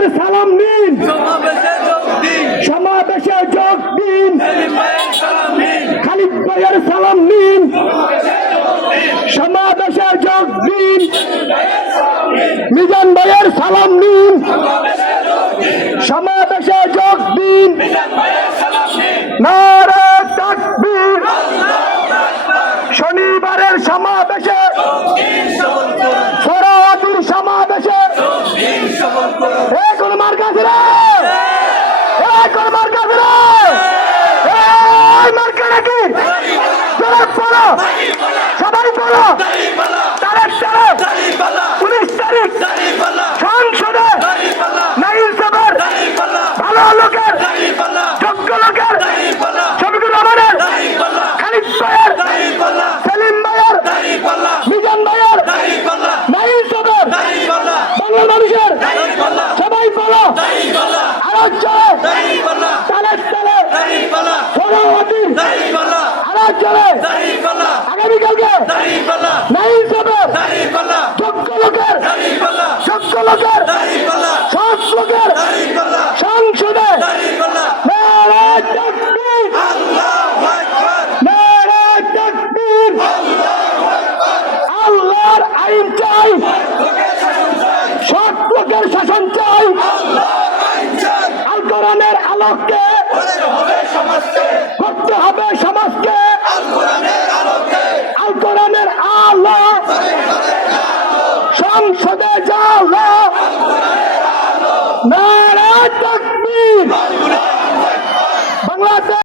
ভাইয়ের সালাম নিন, সমাবেশে যোগ দিন, খালিদ ভাইয়ের সালাম নিন, সমাবেশে যোগ দিন, মিজান ভাইয়ের সালাম নিন, সমাবেশে যোগ দিন। নারে তাকবীর। শনিবারের সমাবেশে, সরাওয়াতির সমাবেশে কোন মার্কা আছে রে, কোন মার্কা আছে রে, মার্কা নাকি বলো, সবাই বলো, তারিখ 19 তারিখ সংসদে নাইল সাহেবের ভালো লোকের, যোগ্য লোকের, শফিকুর রহমানের, খালিদ ভাইয়ের, সেলিম ভাইয়ের, মিজান ভাইয়ের, নাইল সাহেবের, বাংলার মানুষের সবাই বলো, আরো চলে তালের তালে সরাওয়াতির, আরো চলে আগামীকালকে নাইল সাহেবের, যোগ্য লোকের, যোগ্য লোকের, সৎ লোকের সংসদে নারে তাকবীর, নারে তাকবীর। আল্লাহর আইন চাই, সৎ লোকের শাসন চাই, আল কোরআনের আলোকে করতে হবে